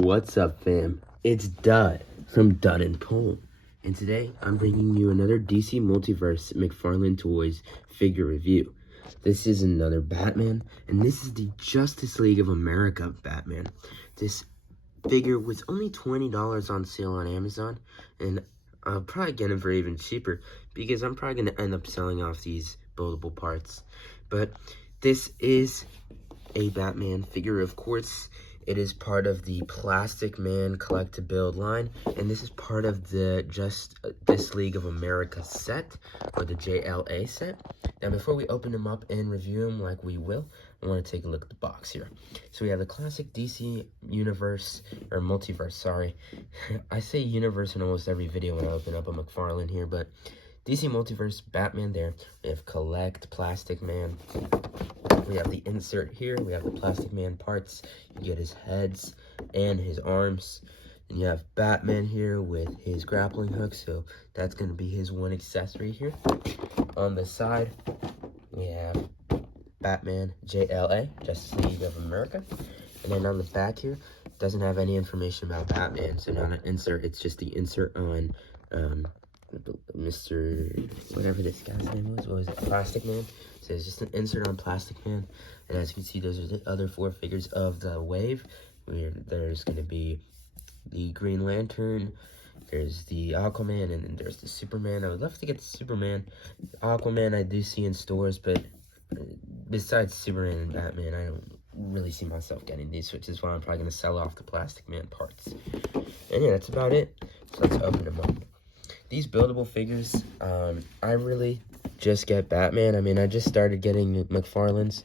What's up, fam? It's Dud from Dud and Pole, and today I'm bringing you another DC Multiverse McFarlane Toys figure review. This is another Batman, and this is the Justice League of America Batman. This figure was only $20 on sale on Amazon, and I'll probably get it for even cheaper because I'm probably going to end up selling off these buildable parts. But this is a Batman figure, of course. It is part of the Plastic Man Collect to Build line, and this is part of the Justice League of America set, or the JLA set. Now, before we open them up and review them like we will, I want to take a look at the box here. So we have the classic DC universe, or multiverse, sorry. I say universe in almost every video when I open up a McFarlane here, but DC Multiverse, Batman there. We have Collect, Plastic Man. We have the insert here. We have the Plastic Man parts. You get his heads and his arms. And you have Batman here with his grappling hook. So that's going to be his one accessory here. On the side, we have Batman JLA, Justice League of America. And then on the back here, doesn't have any information about Batman. So not an insert. It's just the insert on Mr. whatever this guy's name was. What was it? Plastic Man. So it's just an insert on Plastic Man. And as you can see, those are the other four figures of the wave. There's going to be the Green Lantern, there's the Aquaman, and then there's the Superman. I would love to get the Superman. Aquaman I do see in stores, but besides Superman and Batman, I don't really see myself getting these, which is why I'm probably going to sell off the Plastic Man parts. And yeah, that's about it. So let's open them up. These buildable figures, I really just get Batman. I mean, I just started getting McFarlane's,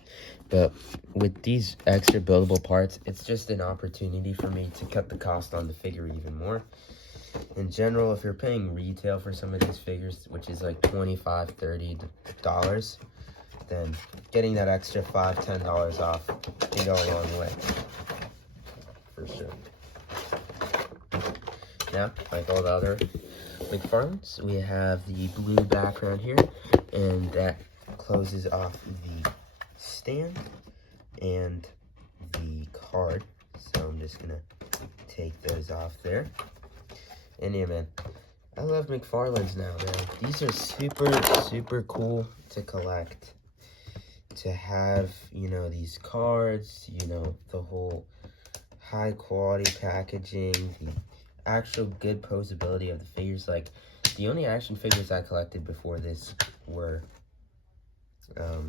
but with these extra buildable parts, it's just an opportunity for me to cut the cost on the figure even more. In general, if you're paying retail for some of these figures, which is like $25, $30, then getting that extra $5, $10 off can go a long way, for sure. Now, like all the other McFarlane's, we have the blue background here, and that closes off the stand and the card. So I'm just gonna take those off there. And yeah, man, I love McFarlane's now, man. These are super cool to collect. To have, you know, these cards, you know, the whole high quality packaging, the actual good posability of the figures. Like, the only action figures I collected before this were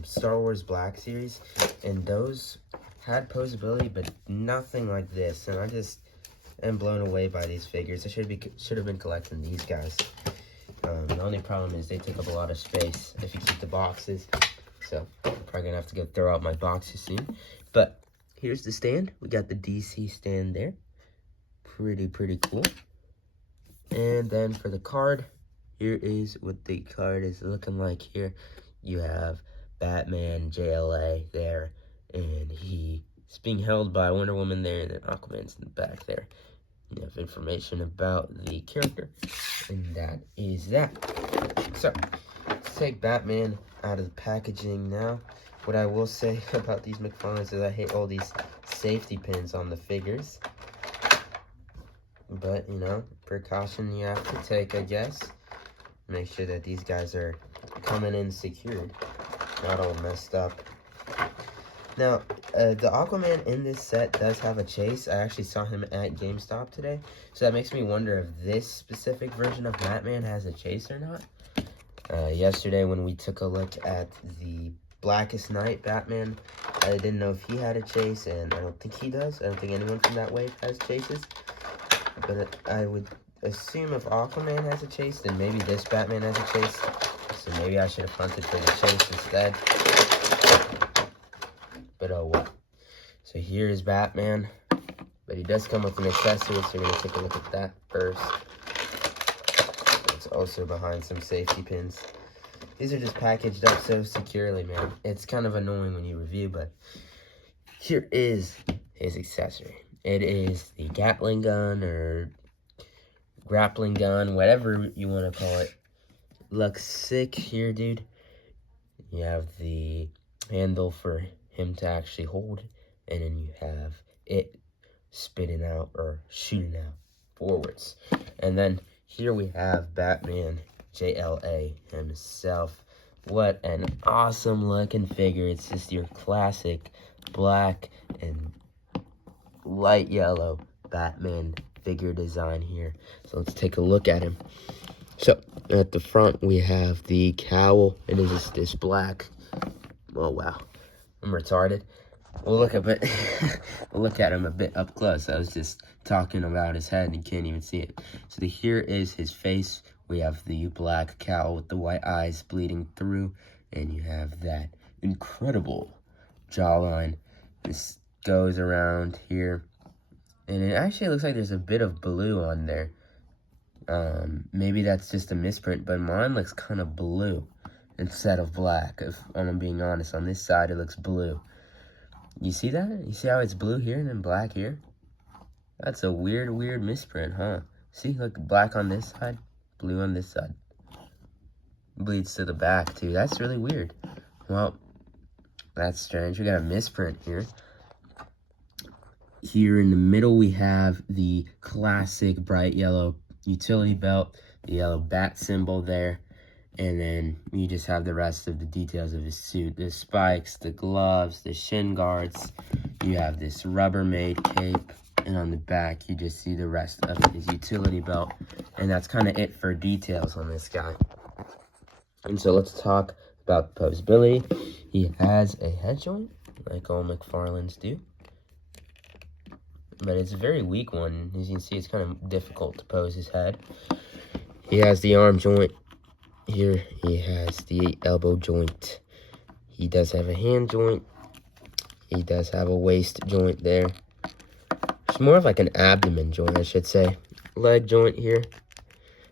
Star Wars Black Series, and those had posability, but nothing like this. And I just am blown away by these figures. I should have been collecting these guys. The only problem is they take up a lot of space if you keep the boxes. So I'm probably gonna have to go throw out my boxes soon. But here's the stand. We got the DC stand there. Pretty cool. And then for the card, here is what the card is looking like here. You have Batman JLA there, and he's being held by Wonder Woman there, and then Aquaman's in the back there. You have information about the character, and that is that. So let's take Batman out of the packaging now. What I will say about these McFarlane's is I hate all these safety pins on the figures. But, you know, precaution you have to take, I guess. Make sure that these guys are coming in secured, not all messed up. Now, the Aquaman in this set does have a chase. I actually saw him at GameStop today. So that makes me wonder if this specific version of Batman has a chase or not. Yesterday when we took a look at the Blackest Night Batman, I didn't know if he had a chase, and I don't think he does. I don't think anyone from that wave has chases. But I would assume if Aquaman has a chase, then maybe this Batman has a chase. So maybe I should have punted for the chase instead. But oh well. So here is Batman. But he does come with an accessory, so we're going to take a look at that first. It's also behind some safety pins. These are just packaged up so securely, man. It's kind of annoying when you review, but here is his accessory. It is the Gatling gun, or grappling gun, whatever you want to call it. Looks sick here, dude. You have the handle for him to actually hold, and then you have it spitting out or shooting out forwards. And then here we have Batman JLA himself. What an awesome looking figure. It's just your classic black and light yellow Batman figure design here. So let's take a look at him. So at the front we have the cowl, and it is this black. Oh wow, I'm retarded. We'll look at him a bit up close. I was just talking about his head and you can't even see it. So here is his face. We have the black cowl with the white eyes bleeding through, and you have that incredible jawline. This goes around here, and it actually looks like there's a bit of blue on there. Maybe that's just a misprint, but mine looks kind of blue instead of black. If I'm being honest, on this side it looks blue. You see that? You see how it's blue here and then black here? That's a weird misprint, huh? See, look, black on this side, blue on this side. Bleeds to the back, too. That's really weird. Well, that's strange. We got a misprint here. Here in the middle, we have the classic bright yellow utility belt, the yellow bat symbol there. And then you just have the rest of the details of his suit. The spikes, the gloves, the shin guards. You have this Rubbermaid cape. And on the back, you just see the rest of his utility belt. And that's kind of it for details on this guy. And so let's talk about posability. He has a head joint, like all McFarlanes do. But it's a very weak one. As you can see, it's kind of difficult to pose his head. He has the arm joint. Here he has the elbow joint. He does have a hand joint. He does have a waist joint there. It's more of like an abdomen joint, I should say. Leg joint here.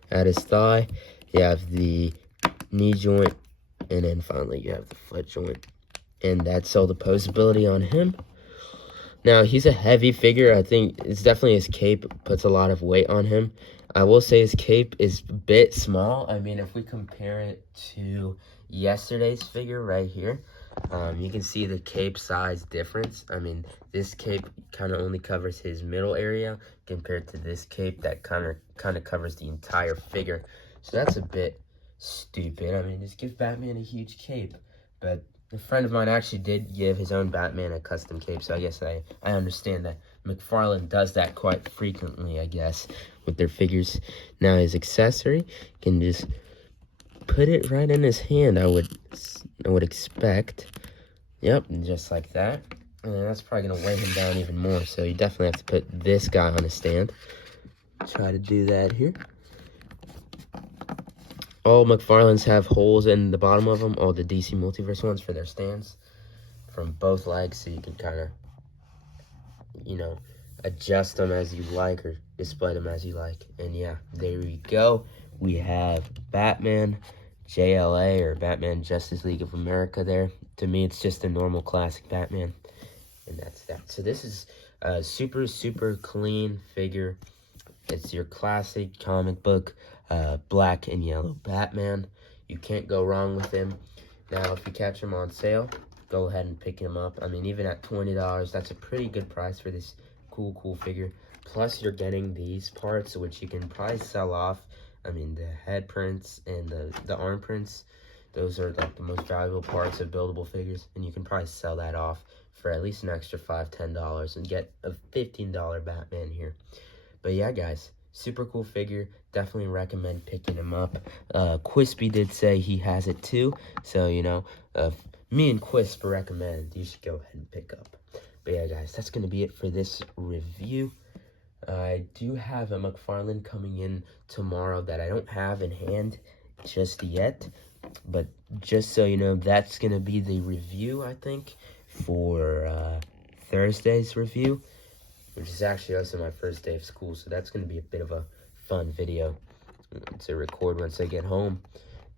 At his thigh, you have the knee joint. And then finally you have the foot joint. And that's all the posability on him. Now, he's a heavy figure. I think it's definitely his cape puts a lot of weight on him. I will say his cape is a bit small. I mean, if we compare it to yesterday's figure right here, you can see the cape size difference. I mean, this cape kind of only covers his middle area compared to this cape that kind of covers the entire figure. So that's a bit stupid. I mean, just give Batman a huge cape. But a friend of mine actually did give his own Batman a custom cape, so I guess I understand that McFarlane does that quite frequently, I guess, with their figures. Now his accessory, can just put it right in his hand, I would expect. Yep, just like that. And that's probably going to weigh him down even more, so you definitely have to put this guy on a stand. Try to do that here. All McFarlanes have holes in the bottom of them, all the DC multiverse ones for their stands from both legs, so you can kind of, you know, adjust them as you like or display them as you like. And yeah, there we go. We have Batman JLA, or Batman Justice League of America there. To me, it's just a normal classic Batman, and that's that. So this is a super clean figure. It's your classic comic book black and yellow Batman. You can't go wrong with him. Now, if you catch him on sale, go ahead and pick him up. I mean, even at $20, that's a pretty good price for this cool figure. Plus, you're getting these parts, which you can probably sell off. I mean, the head prints and the arm prints, those are like the most valuable parts of buildable figures, and you can probably sell that off for at least an extra $5–10 and get a $15 Batman here. But yeah, guys, super cool figure. Definitely recommend picking him up. Quispy did say he has it too. So, you know, me and Quisp recommend you should go ahead and pick up. But yeah, guys, that's going to be it for this review. I do have a McFarlane coming in tomorrow that I don't have in hand just yet. But just so you know, that's going to be the review, I think, for Thursday's review, which is actually also my first day of school, so that's going to be a bit of a fun video to record once I get home.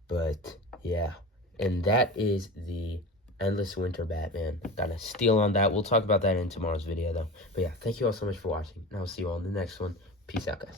But yeah, and that is the Endless Winter Batman. Got a steal on that. We'll talk about that in tomorrow's video, though. But yeah, thank you all so much for watching, and I'll see you all in the next one. Peace out, guys.